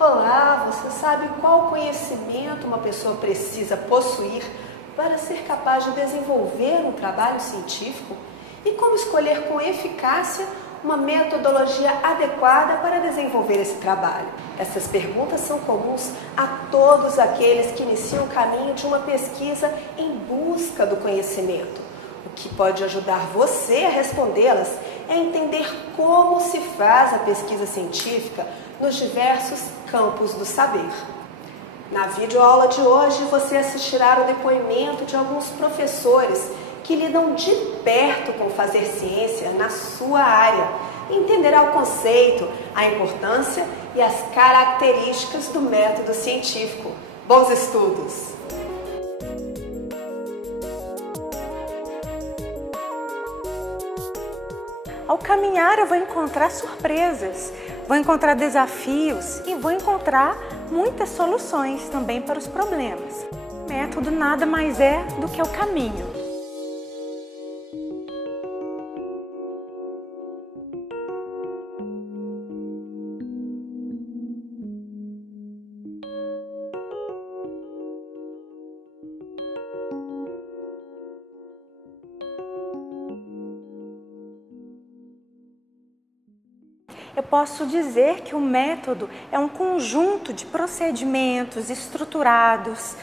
Olá, você sabe qual conhecimento uma pessoa precisa possuir para ser capaz de desenvolver um trabalho científico? E como escolher com eficácia uma metodologia adequada para desenvolver esse trabalho? Essas perguntas são comuns a todos aqueles que iniciam o caminho de uma pesquisa em busca do conhecimento. O que pode ajudar você a respondê-las é entender como se faz a pesquisa científica nos diversos campos do saber. Na videoaula de hoje, você assistirá ao depoimento de alguns professores que lidam de perto com fazer ciência na sua área e entenderá o conceito, a importância e as características do método científico. Bons estudos! Ao caminhar eu vou encontrar surpresas, vou encontrar desafios e vou encontrar muitas soluções também para os problemas. O método nada mais é do que o caminho. Eu posso dizer que o método é um conjunto de procedimentos estruturados,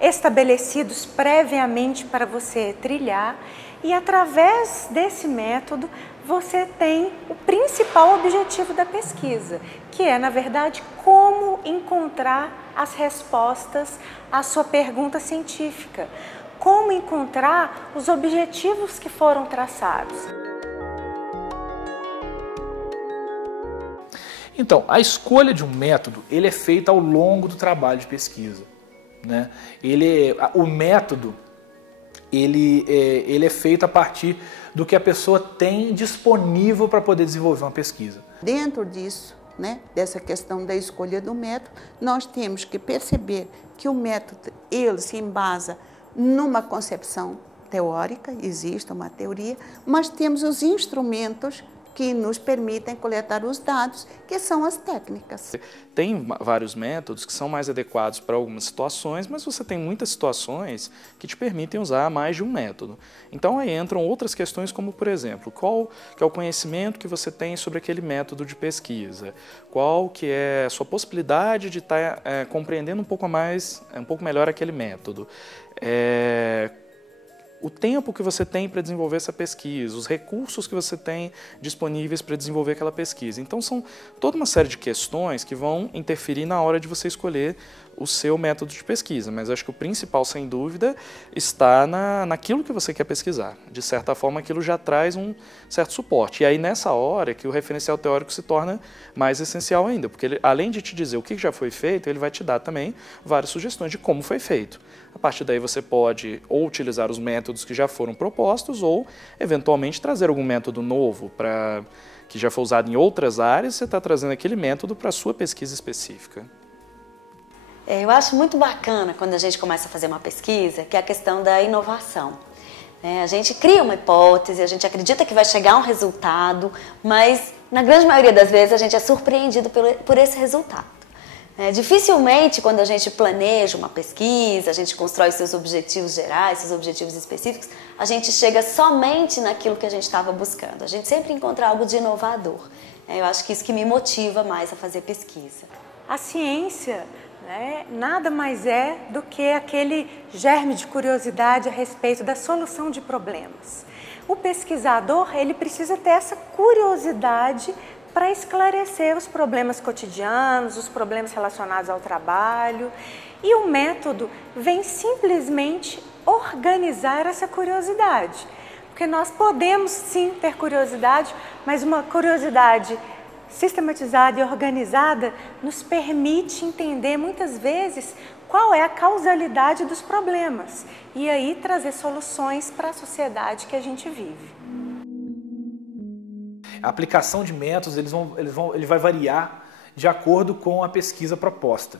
estabelecidos previamente para você trilhar, e através desse método você tem o principal objetivo da pesquisa, que é, na verdade, como encontrar as respostas à sua pergunta científica, como encontrar os objetivos que foram traçados. Então, a escolha de um método, ele é feita ao longo do trabalho de pesquisa, né? O método, ele é feito a partir do que a pessoa tem disponível para poder desenvolver uma pesquisa. Dentro disso, né, dessa questão da escolha do método, nós temos que perceber que o método, ele se embasa numa concepção teórica, existe uma teoria, mas temos os instrumentos que nos permitem coletar os dados, que são as técnicas. Tem vários métodos que são mais adequados para algumas situações, mas você tem muitas situações que te permitem usar mais de um método. Então aí entram outras questões como, por exemplo, qual que é o conhecimento que você tem sobre aquele método de pesquisa, qual que é a sua possibilidade de estar compreendendo um pouco melhor aquele método. O tempo que você tem para desenvolver essa pesquisa, os recursos que você tem disponíveis para desenvolver aquela pesquisa. Então são toda uma série de questões que vão interferir na hora de você escolher o seu método de pesquisa, mas acho que o principal, sem dúvida, está naquilo que você quer pesquisar. De certa forma, aquilo já traz um certo suporte. E aí, nessa hora, que o referencial teórico se torna mais essencial ainda, porque ele, além de te dizer o que já foi feito, ele vai te dar também várias sugestões de como foi feito. A partir daí, você pode ou utilizar os métodos que já foram propostos ou, eventualmente, trazer algum método novo que já foi usado em outras áreas, você está trazendo aquele método para a sua pesquisa específica. Eu acho muito bacana quando a gente começa a fazer uma pesquisa, que é a questão da inovação. A gente cria uma hipótese, a gente acredita que vai chegar a um resultado, mas na grande maioria das vezes a gente é surpreendido por esse resultado. Dificilmente, quando a gente planeja uma pesquisa, a gente constrói seus objetivos gerais, seus objetivos específicos, a gente chega somente naquilo que a gente estava buscando. A gente sempre encontra algo de inovador. Eu acho que isso que me motiva mais a fazer pesquisa. A ciência, nada mais é do que aquele germe de curiosidade a respeito da solução de problemas. O pesquisador, ele precisa ter essa curiosidade para esclarecer os problemas cotidianos, os problemas relacionados ao trabalho. E o método vem simplesmente organizar essa curiosidade. Porque nós podemos sim ter curiosidade, mas uma curiosidade sistematizada e organizada nos permite entender muitas vezes qual é a causalidade dos problemas e aí trazer soluções para a sociedade que a gente vive. A aplicação de métodos ele vai variar de acordo com a pesquisa proposta.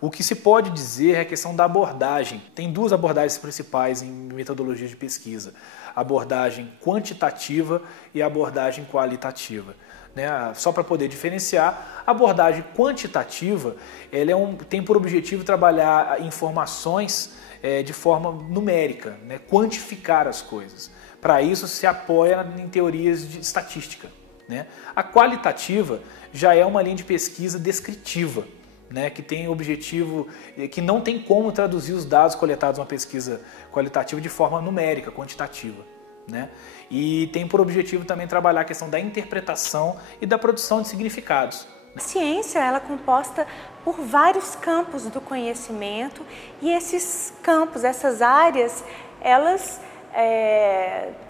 O que se pode dizer é a questão da abordagem. Tem duas abordagens principais em metodologia de pesquisa: a abordagem quantitativa e a abordagem qualitativa. né? Só para poder diferenciar, a abordagem quantitativa ela tem por objetivo trabalhar informações de forma numérica, né? Quantificar as coisas. Para isso se apoia em teorias de estatística, né? A qualitativa já é uma linha de pesquisa descritiva, né? Que tem objetivo, que não tem como traduzir os dados coletados numa pesquisa qualitativa de forma numérica, quantitativa, né? E tem por objetivo também trabalhar a questão da interpretação e da produção de significados. A ciência ela é composta por vários campos do conhecimento e esses campos, essas áreas, elas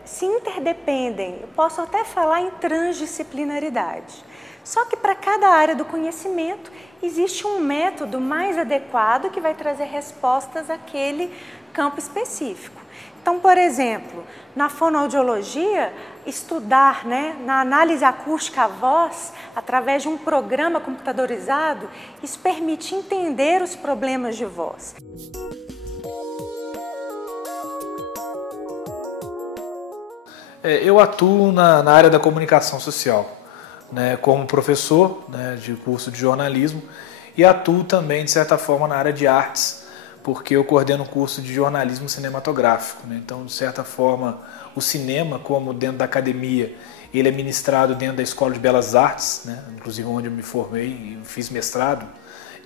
se interdependem. Eu posso até falar em transdisciplinaridade. Só que para cada área do conhecimento existe um método mais adequado que vai trazer respostas àquele campo específico. Então, por exemplo, na fonoaudiologia, estudar, né, na análise acústica à voz, através de um programa computadorizado, isso permite entender os problemas de voz. Eu atuo na área da comunicação social, né, como professor, né, de curso de jornalismo, e atuo também, de certa forma, na área de artes, porque eu coordeno o curso de jornalismo cinematográfico, né? Então, de certa forma, o cinema, como dentro da academia, ele é ministrado dentro da Escola de Belas Artes, né? Inclusive onde eu me formei e fiz mestrado,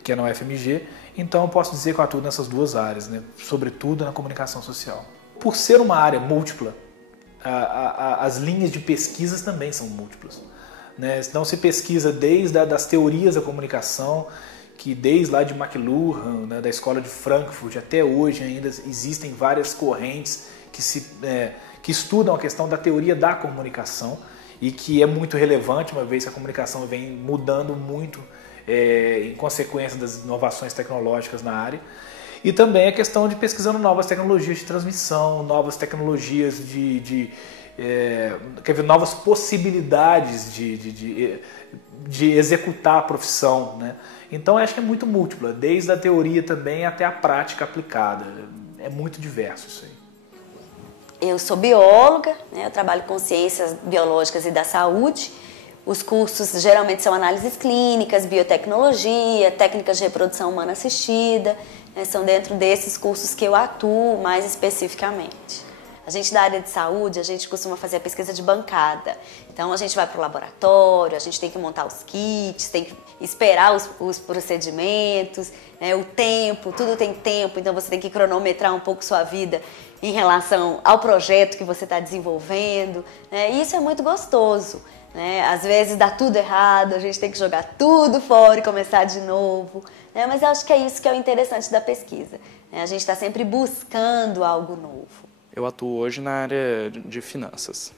que é na UFMG. Então, eu posso dizer que eu atuo nessas duas áreas, né? Sobretudo na comunicação social. Por ser uma área múltipla, as linhas de pesquisas também são múltiplas, né? Então, se pesquisa desde das teorias da comunicação, que desde lá de McLuhan, né, da Escola de Frankfurt, até hoje ainda existem várias correntes que estudam a questão da teoria da comunicação e que é muito relevante, uma vez que a comunicação vem mudando muito em consequência das inovações tecnológicas na área. E também a questão de pesquisando novas tecnologias de transmissão, novas tecnologias novas possibilidades de executar a profissão, né? Então, acho que é muito múltipla, desde a teoria também até a prática aplicada. É muito diverso isso aí. Eu sou bióloga, né? Eu trabalho com ciências biológicas e da saúde. Os cursos geralmente são análises clínicas, biotecnologia, técnicas de reprodução humana assistida, né? São dentro desses cursos que eu atuo mais especificamente. A gente da área de saúde, a gente costuma fazer a pesquisa de bancada. Então, a gente vai para o laboratório, a gente tem que montar os kits, tem que esperar os procedimentos, né, o tempo, tudo tem tempo, então você tem que cronometrar um pouco sua vida em relação ao projeto que você está desenvolvendo, né, e isso é muito gostoso, né? Às vezes dá tudo errado, a gente tem que jogar tudo fora e começar de novo, né, mas eu acho que é isso que é o interessante da pesquisa, né? A gente está sempre buscando algo novo. Eu atuo hoje na área de finanças.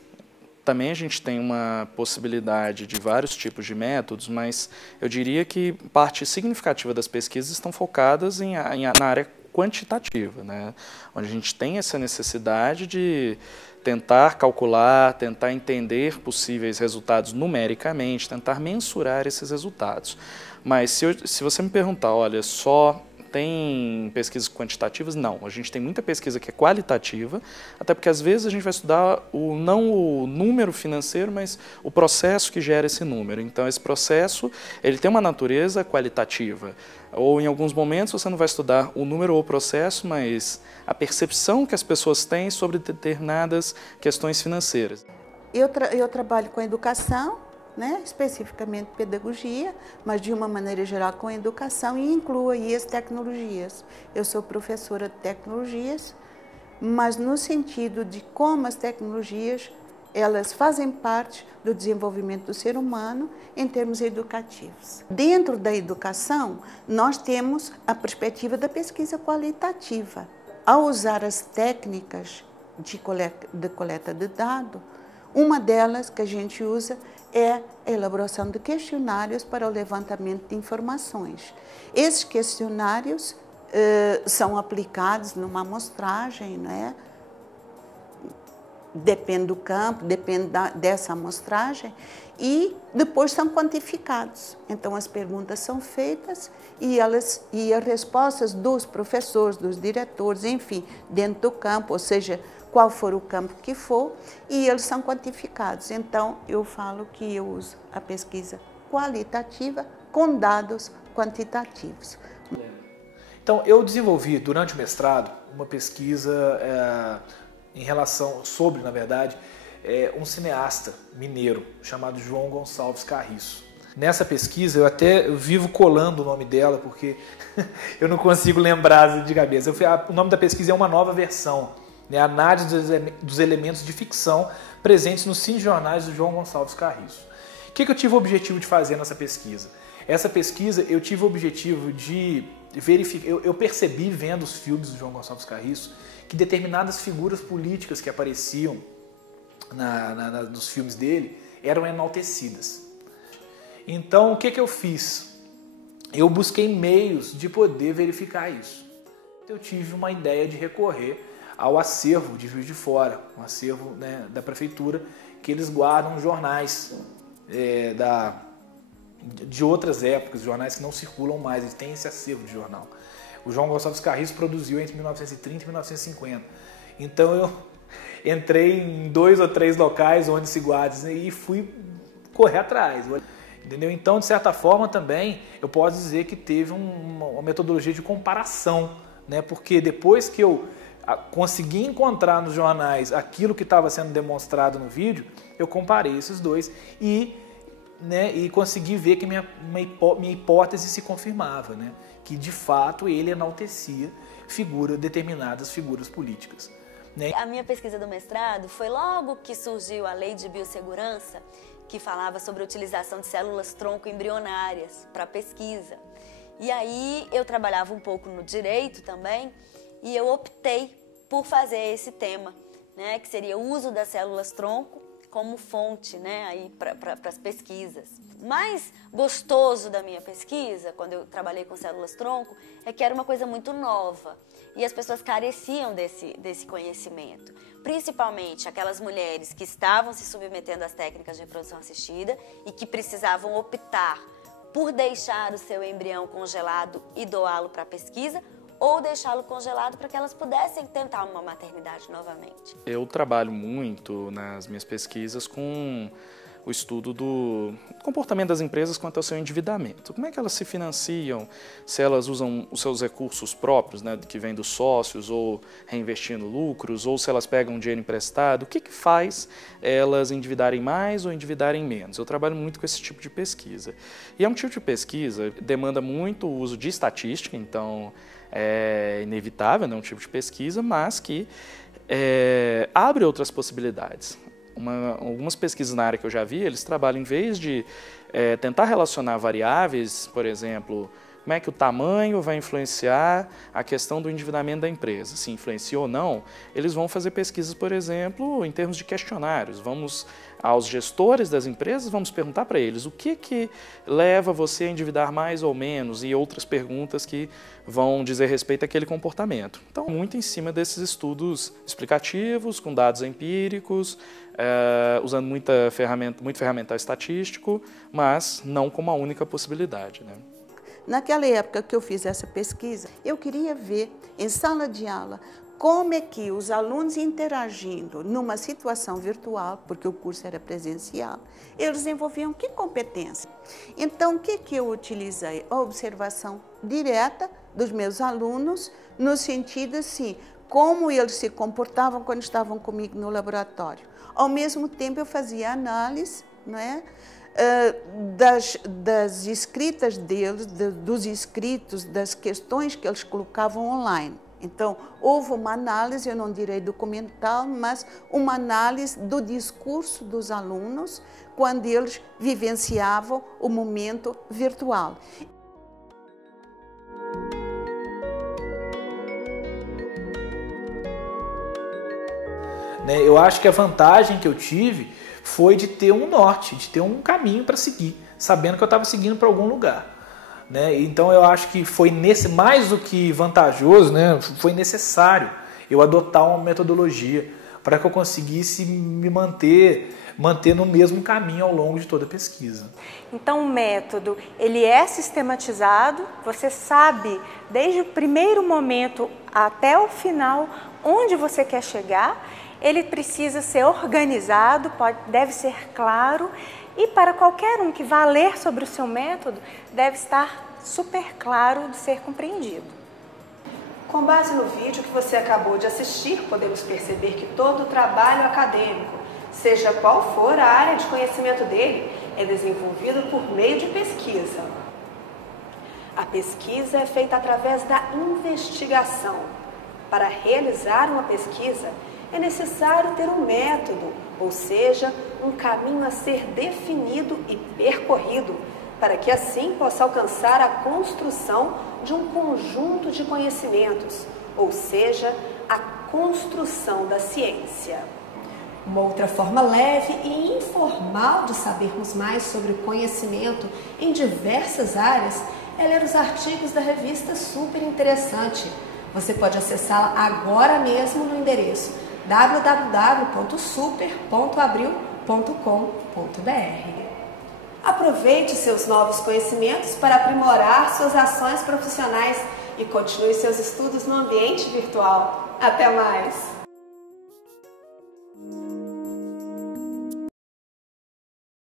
Também a gente tem uma possibilidade de vários tipos de métodos, mas eu diria que parte significativa das pesquisas estão focadas na área quantitativa, né? Onde a gente tem essa necessidade de tentar calcular, tentar entender possíveis resultados numericamente, tentar mensurar esses resultados. Mas se você me perguntar, olha, só tem pesquisas quantitativas? Não, a gente tem muita pesquisa que é qualitativa, até porque às vezes a gente vai estudar não o número financeiro, mas o processo que gera esse número. Então esse processo ele tem uma natureza qualitativa. Ou em alguns momentos você não vai estudar o número ou o processo, mas a percepção que as pessoas têm sobre determinadas questões financeiras. Eu trabalho com educação, né? Especificamente pedagogia, mas de uma maneira geral com educação e incluo aí as tecnologias. Eu sou professora de tecnologias, mas no sentido de como as tecnologias elas fazem parte do desenvolvimento do ser humano em termos educativos. Dentro da educação, nós temos a perspectiva da pesquisa qualitativa. Ao usar as técnicas de coleta de dados, uma delas que a gente usa é a elaboração de questionários para o levantamento de informações. Esses questionários são aplicados numa amostragem, né? Depende do campo, depende dessa amostragem, e depois são quantificados. Então, as perguntas são feitas e as respostas dos professores, dos diretores, enfim, dentro do campo, ou seja, qual for o campo que for, e eles são quantificados. Então, eu falo que eu uso a pesquisa qualitativa com dados quantitativos. Então, eu desenvolvi durante o mestrado uma pesquisa sobre, na verdade, um cineasta mineiro chamado João Gonçalves Carriço. Nessa pesquisa, eu vivo colando o nome dela, porque eu não consigo lembrar de cabeça. O nome da pesquisa é Uma Nova Versão, né? Análise dos elementos de ficção presentes nos cinejornais do João Gonçalves Carriço. O que eu tive o objetivo de fazer nessa pesquisa? Essa pesquisa, eu tive o objetivo de verificar. Eu percebi, vendo os filmes do João Gonçalves Carriço, que determinadas figuras políticas que apareciam nos filmes dele eram enaltecidas. Então, o que eu fiz? Eu busquei meios de poder verificar isso. Eu tive uma ideia de recorrer ao acervo de Juiz de Fora, um acervo, né, da prefeitura, que eles guardam jornais de outras épocas, jornais que não circulam mais, eles têm esse acervo de jornal. O João Gonçalves Carriço produziu entre 1930 e 1950. Então eu entrei em 2 ou 3 locais onde se guarda e fui correr atrás. Entendeu? Então, de certa forma, também eu posso dizer que teve uma metodologia de comparação, né? Porque depois que eu consegui encontrar nos jornais aquilo que estava sendo demonstrado no vídeo, eu comparei esses dois e consegui ver que minha hipótese se confirmava, né? Que de fato ele enaltecia determinadas figuras políticas. Né? A minha pesquisa do mestrado foi logo que surgiu a Lei de Biossegurança, que falava sobre a utilização de células-tronco embrionárias para pesquisa. E aí eu trabalhava um pouco no direito também, e eu optei por fazer esse tema, né, que seria o uso das células-tronco como fonte, né, aí para as pesquisas. Mais gostoso da minha pesquisa, quando eu trabalhei com células-tronco, é que era uma coisa muito nova e as pessoas careciam desse conhecimento. Principalmente aquelas mulheres que estavam se submetendo às técnicas de reprodução assistida e que precisavam optar por deixar o seu embrião congelado e doá-lo para a pesquisa, ou deixá-lo congelado para que elas pudessem tentar uma maternidade novamente. Eu trabalho muito nas minhas pesquisas com o estudo do comportamento das empresas quanto ao seu endividamento. Como é que elas se financiam, se elas usam os seus recursos próprios, né, que vêm dos sócios, ou reinvestindo lucros, ou se elas pegam dinheiro emprestado, o que faz elas endividarem mais ou endividarem menos? Eu trabalho muito com esse tipo de pesquisa. E é um tipo de pesquisa que demanda muito o uso de estatística, então é inevitável, né, um tipo de pesquisa, mas que abre outras possibilidades. Algumas pesquisas na área que eu já vi, eles trabalham, em vez de tentar relacionar variáveis, por exemplo, como é que o tamanho vai influenciar a questão do endividamento da empresa, se influencia ou não, eles vão fazer pesquisas, por exemplo, em termos de questionários. Vamos aos gestores das empresas, vamos perguntar para eles o que leva você a endividar mais ou menos, e outras perguntas que vão dizer respeito àquele comportamento. Então, muito em cima desses estudos explicativos, com dados empíricos, usando muito ferramental estatístico, mas não como a única possibilidade, né? Naquela época que eu fiz essa pesquisa, eu queria ver em sala de aula como é que os alunos interagindo numa situação virtual, porque o curso era presencial, eles desenvolviam que competência? Então, o que eu utilizei? A observação direta dos meus alunos, no sentido assim, como eles se comportavam quando estavam comigo no laboratório. Ao mesmo tempo, eu fazia análise, não é? Das escritas deles, dos escritos, das questões que eles colocavam online. Então, houve uma análise, eu não direi documental, mas uma análise do discurso dos alunos quando eles vivenciavam o momento virtual. Eu acho que a vantagem que eu tive foi de ter um norte, de ter um caminho para seguir, sabendo que eu estava seguindo para algum lugar. Então eu acho que foi mais do que vantajoso, né? Foi necessário eu adotar uma metodologia para que eu conseguisse me manter no mesmo caminho ao longo de toda a pesquisa. Então o método, ele é sistematizado, você sabe desde o primeiro momento até o final onde você quer chegar, ele precisa ser organizado, deve ser claro, e para qualquer um que vá ler sobre o seu método, deve estar super claro de ser compreendido. Com base no vídeo que você acabou de assistir, podemos perceber que todo o trabalho acadêmico, seja qual for a área de conhecimento dele, é desenvolvido por meio de pesquisa. A pesquisa é feita através da investigação. Para realizar uma pesquisa, é necessário ter um método, ou seja, um caminho a ser definido e percorrido, para que assim possa alcançar a construção de um conjunto de conhecimentos, ou seja, a construção da ciência. Uma outra forma leve e informal de sabermos mais sobre o conhecimento em diversas áreas é ler os artigos da revista Super Interessante. Você pode acessá-la agora mesmo no endereço www.super.abril.com.br. Aproveite seus novos conhecimentos para aprimorar suas ações profissionais e continue seus estudos no ambiente virtual. Até mais!